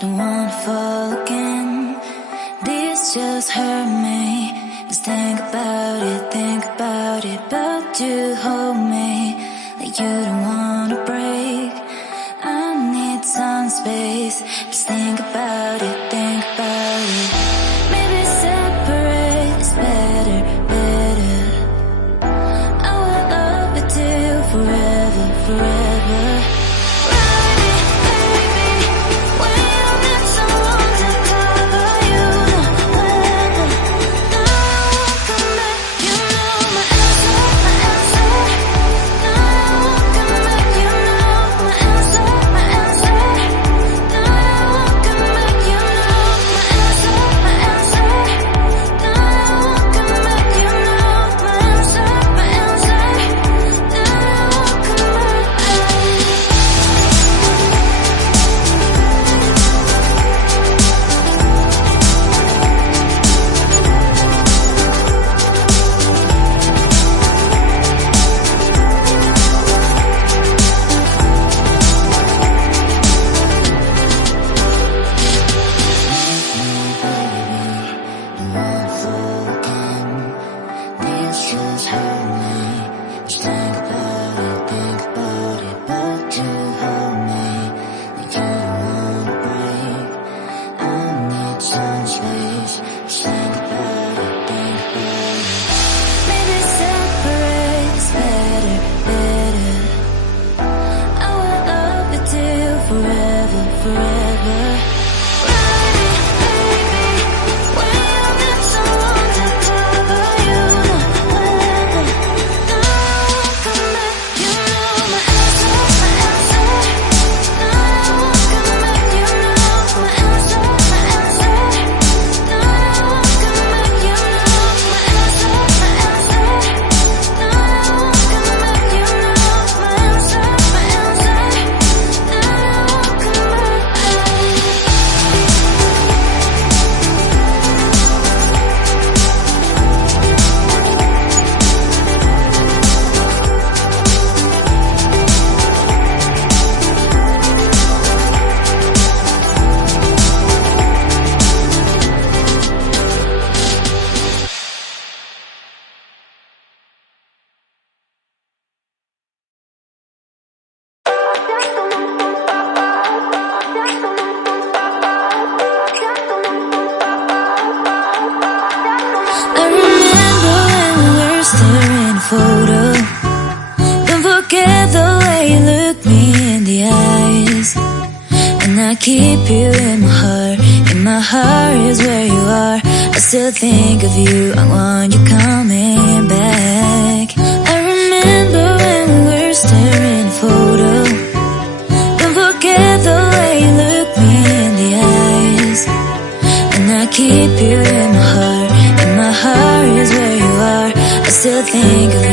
don't wanna fall again. This just hurt me. Just think about it, but you hold me like you don't wanna break. I need some space. Just think about it, Maybe separate is better, better. I will love you till forever, forever. Keep you in my heart is where you are. I still think of you, I want you coming back. I remember when we were staring photo. Don't forget the way you look me in the eyes. And I keep you in my heart is where you are. I still think of